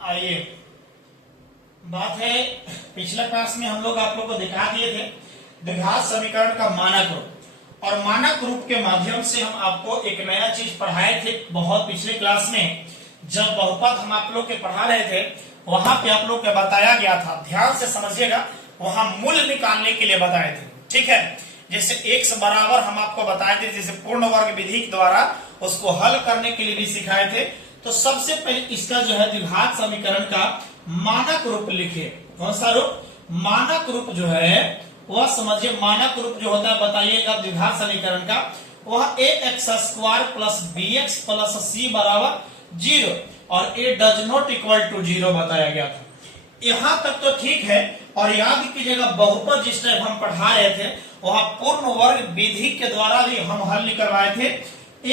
आइए, बात है पिछले क्लास में हम लोग आप लोग को दिखा दिए थे द्विघात समीकरण का मानक रूप, और मानक रूप के माध्यम से हम आपको एक नया चीज पढ़ाए थे बहुत पिछले क्लास में। जब बहुपद हम आप लोग के पढ़ा रहे थे वहां पे आप लोग को बताया गया था, ध्यान से समझिएगा, वहां मूल निकालने के लिए बताए थे। ठीक है, जैसे x बराबर हम आपको बताए थे, जैसे पूर्ण वर्ग विधि के द्वारा उसको हल करने के लिए भी सिखाए थे। तो सबसे पहले इसका जो है द्विघात समीकरण का मानक रूप लिखिए। कौन सा रूप? मानक रूप जो है वह समझिए, मानक रूप जो होता है बताइएगा द्विघात समीकरण का, वह ax² plus bx plus c बराबर 0 और a does not equal to 0 बताया गया था। यहां तक तो ठीक है, और याद कीजिएगा बहुपद जिस टाइम हम पढ़ा रहे थे वहां पूर्ण वर्ग विधि के द्वारा भी हम हल निकलवाए थे।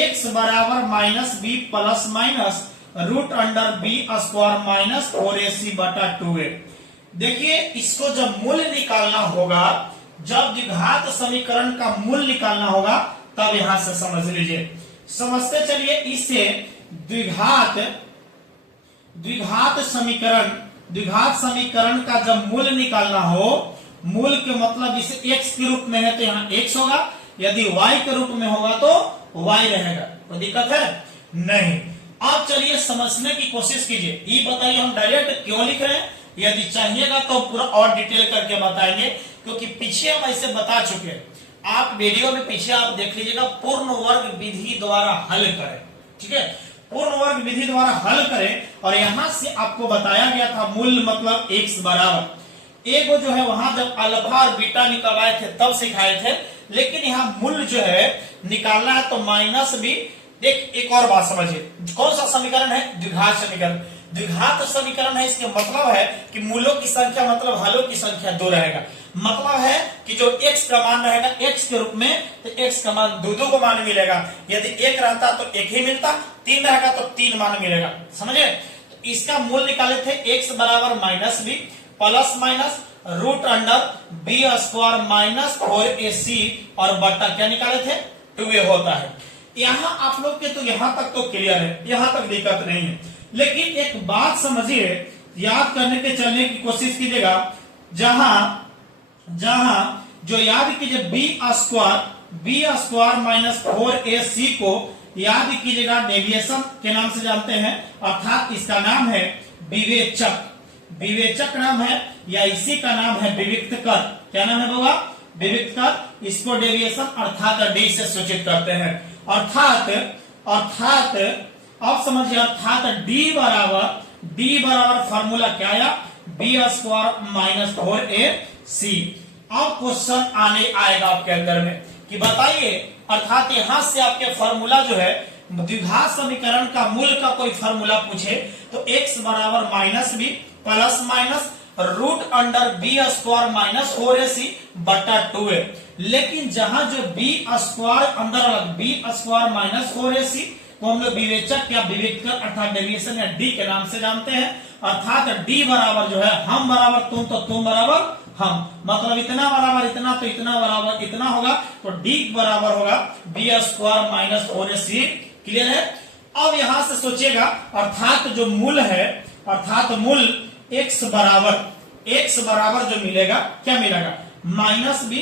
x बराबर minus B plus minus root under B square minus 4ac बटा 2a। देखिए, इसको जब मूल निकालना होगा, जब द्विघात समीकरण का मूल निकालना होगा, तब यहां से समझ लीजिए। समझते चलिए, इसे द्विघात समीकरण का जब मूल निकालना हो, मूल के मतलब इसे x के रूप में है तो यहाँ x होगा, यदि y के रूप में होगा तो y रहेगा। कोई दिक्कत है? नहीं। अब चलिए समझने की कोशिश कीजिए। ये बताइए हम डायरेक्ट क्यों लिख रहे हैं, यदि चाहिएगा तो पूरा और डिटेल करके बताएंगे, क्योंकि पीछे हम ऐसे बता चुके हैं। आप वीडियो में पीछे आप देख लीजिएगा, पूर्ण वर्ग विधि द्वारा हल करें। ठीक है, पूर्ण वर्ग विधि द्वारा हल करें, और यहां से आपको बताया गया था मूल मतलब x बराबर एगो जो है, वहां जब अल्फा और बीटा निकलवाए थे तब सिखाए थे, लेकिन यहाँ मूल जो है निकालना है तो माइनस बी। देख, एक और बात समझिए, कौन सा समीकरण है? द्विघात समीकरण। द्विघात समीकरण है, इसके मतलब है कि मूलों की संख्या मतलब हलों की संख्या 2 रहेगा। मतलब है कि जो x का मान रहेगा x के रूप में, तो x का मान 2 को मान मिलेगा। यदि 1 रहता तो 1 ही मिलता, 3 रहेगा तो 3 मान मिलेगा। समझे? तो इसका मूल निकाले थे x बराबर minus B plus minus root under B square minus 4ac और बट्टा क्या निकाले थे? 2a होता है। यहाँ आप लोग के तो यहाँ तक तो क्लियर है, यहाँ तक दिक्कत नहीं है। लेकिन एक बात समझिए, याद करने के चलने की कोशिश कीजिएगा, जहां जो याद कीजिए बी स्क्वायर माइनस 4ac को याद कीजिएगा डेविएशन के नाम से जानते हैं, अर्थात इसका नाम है विवेचक। विवेचक नाम है, या इसी का नाम है विविक्त कर। क्या नाम है बाबा? विविक्त कर। इसको डेविएशन अर्थात डी से सूचित करते हैं। अर्थात अब समझिए, अर्थात डी बराबर फॉर्मूला क्या आया? B square minus 4ac। अब क्वेश्चन आएगा आपके अंदर में कि बताइए, अर्थात यहां से आपके फॉर्मूला जो है द्विघात समीकरण का मूल का कोई फॉर्मूला पूछे तो x बराबर minus B plus minus root under B square minus 4ac बटा 2a। लेकिन जहां जो बी स्क्वायर अंदर बी स्क्वायर माइनस 4ac को हम लोग विवेचक या विविक्त अर्थात डेविएशन या डी के नाम से जानते हैं। अर्थात डी बराबर जो है हम बराबर तुम तो तुम बराबर हम, मतलब इतना बराबर इतना तो इतना बराबर इतना होगा, तो डी बराबर होगा B square minus 4ac। Clear है? अब यहां से सोचिएगा, अर्थात जो मूल है, अर्थात मूल x बराबर जो मिलेगा, क्या मिलेगा? माइनस बी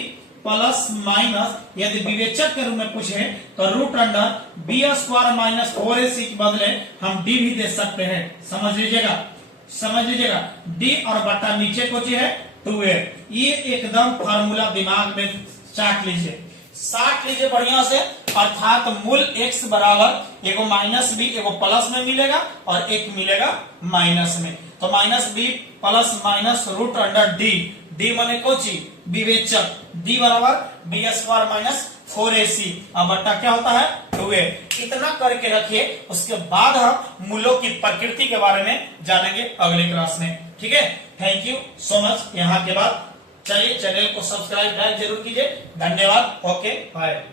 प्लस माइनस, यदि विवेचक के रूप में पूछे तो root under B square minus 4ac के बदले हम डी भी दे सकते हैं। समझ लीजिएगा, डी और बट्टा नीचे को है 2a। ये एकदम फार्मूला दिमाग में साट लीजिए बढ़िया से। अर्थात मूल x बराबर एगो माइनस बी एगो प्लस में मिलेगा और एक मिलेगा माइनस में, तो minus B plus minus root under D माने कोची? विवेचक। डी बराबर बी स्क्वायर माइनस 4ac और बट्टा क्या होता है? 2a। इतना करके रखिए, उसके बाद हम मूलों की प्रकृति के बारे में जानेंगे अगले क्लास में। ठीक है, थैंक यू सो मच। यहाँ के बाद चलिए चैनल को सब्सक्राइब जरूर कीजिए। धन्यवाद। Okay, bye.